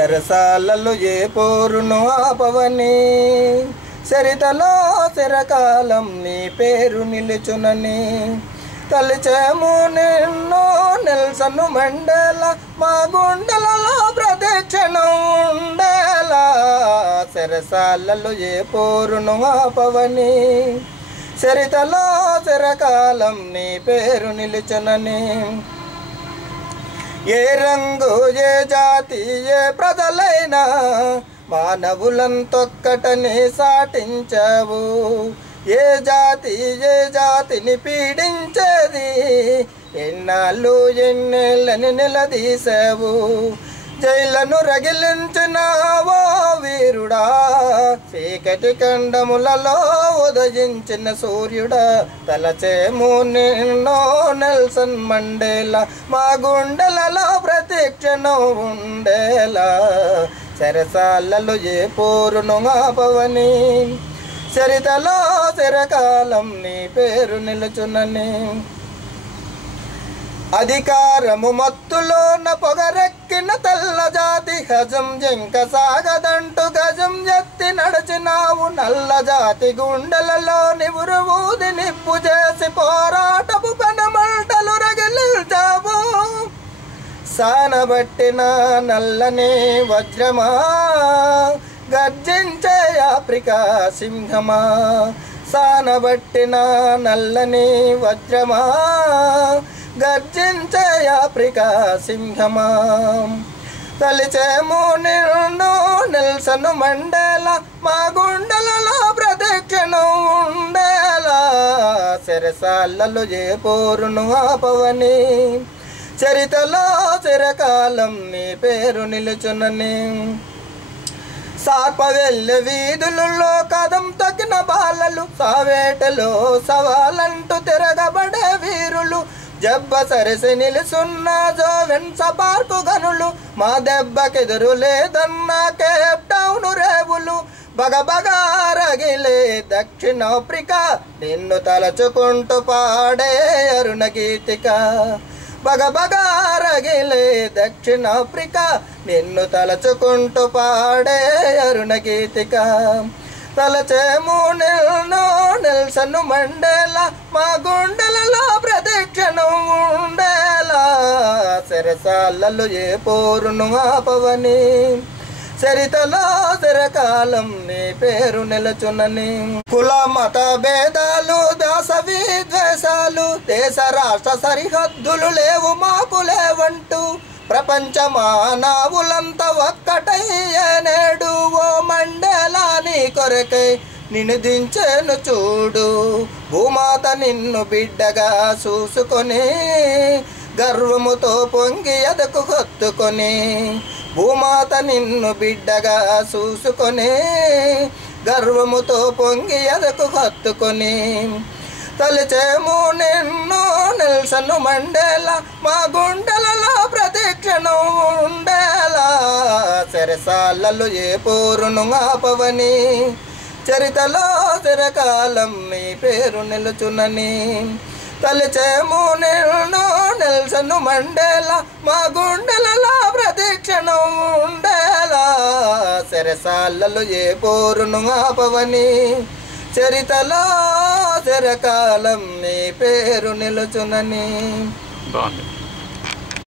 చెరసాలలో ఏ పోరును ఆపవని? సరితలో చిరకాలం నీ పేరు నిలుచునని. తలిచేము నిన్ను నిల్సను మండేల మా గుండెలలో ప్రదక్షిణం ఉండేలా. చెరసాలలో ఏ పోరును ఆపవని? సరితలో చిరకాలం నీ పేరు నిలుచునని. ఏ రంగు ఏ జాతి ఏ ప్రజలైనా మానవులంతొక్కటని సాటించవు. ఏ జాతి ఏ జాతిని పీడించేది? ఎన్నాళ్ళు ఎన్నేళ్ళని నిలదీసావు? జైలను రగిలించినావో వీరుడా. చీకటి కండములలో ఉదయించిన సూర్యుడా. తలచేము నిన్నో నెల్సన్ మండేలా. మా గుండెలలో ప్రతిక్షణం ఉండేలా. చెరసాలలో ఏ పోరును ఆపవని? చరితలో చిరకాలం నీ పేరు నిలుచునని. అధికారము మత్తులోన పొగరెక్కిన తెల్ల జాతి హజం జంక సాగదంటు గజం ఎత్తి నడిచినావు నల్ల జాతి గుండెలలో నివురువూది నిప్పు చేసి పోరాటపు పెనమంటలు రగిలించావు సానబట్టిన నల్లని వజ్రమా గర్జించే ఆఫ్రికా సింహమా. సానబట్టిన నల్లని వజ్రమా గర్జించయాఫ్రికా సింహమా. తలిచేము నిన్ను నిల్సను మండేల మా గుండెలలో ప్రదక్షిణం ఉండేలా. చెరసాలలో ఏ పోరును ఆపవని చరితలో చిరకాలం నీ పేరు నిలుచునని. సార్ప వెళ్ళి వీధులలో కదం తగిన బాలలు సావేటలో సవాలంటూ తిరగబడి జబ్బ సరసి నిలుసున్న జోవెన్స్ పార్కు గనులు. మా దెబ్బకెదురు లేదన్న కేప్ టౌన్ రేవులు. బగబగారగిలే దక్షిణాఫ్రికా. నిన్ను తలచుకుంటూ పాడే అరుణ గీతిక. బగబగారగిలే దక్షిణాఫ్రికా. నిన్ను తలచుకుంటూ పాడే అరుణ గీతిక. తలచేము నిల్ను నిల్సను మండేలా. మా గుండెలలో ప్రదక్షిణం ఉండేలా చెరసాలలో ఏ పోరును ఆపవని? చరితలో చిరకాలం నీ పేరు నిలుచునని. కుల మత భేదాలు దాస విద్వేషాలు దేశ రాష్ట్ర సరిహద్దులు లేవు మాకు లేవంటూ ప్రపంచ మానవులంతా ఒక్కటయ్యే నేడు ఓ మండేలా నీ కొరకై నిన్ను దించేను చూడు. భూమాత నిన్ను బిడ్డగా చూసుకొని గర్వముతో పొంగి ఎదకు కొత్తుకొని భూమాత నిన్ను బిడ్డగా చూసుకొని గర్వముతో పొంగి ఎదకు కొత్తుకొని తలిచేము నిన్ను నిల్సను మండేలా మా గుండెలలో ప్రతిక్షణం ఉండేలా. చెరసాలలో ఏ పోరును ఆపవని చరితలో చిరకాలం మీ పేరు నిలుచునని. తలచేము నిన్ను నిల్సను మండేలా మా గుండెలలో ప్రదక్షిణం ఉండేలా. సెరసాలలు ఏ పోరును ఆపవని. చరితలో చిరకాలం నీ పేరు నిలుచునని. బాగుంది.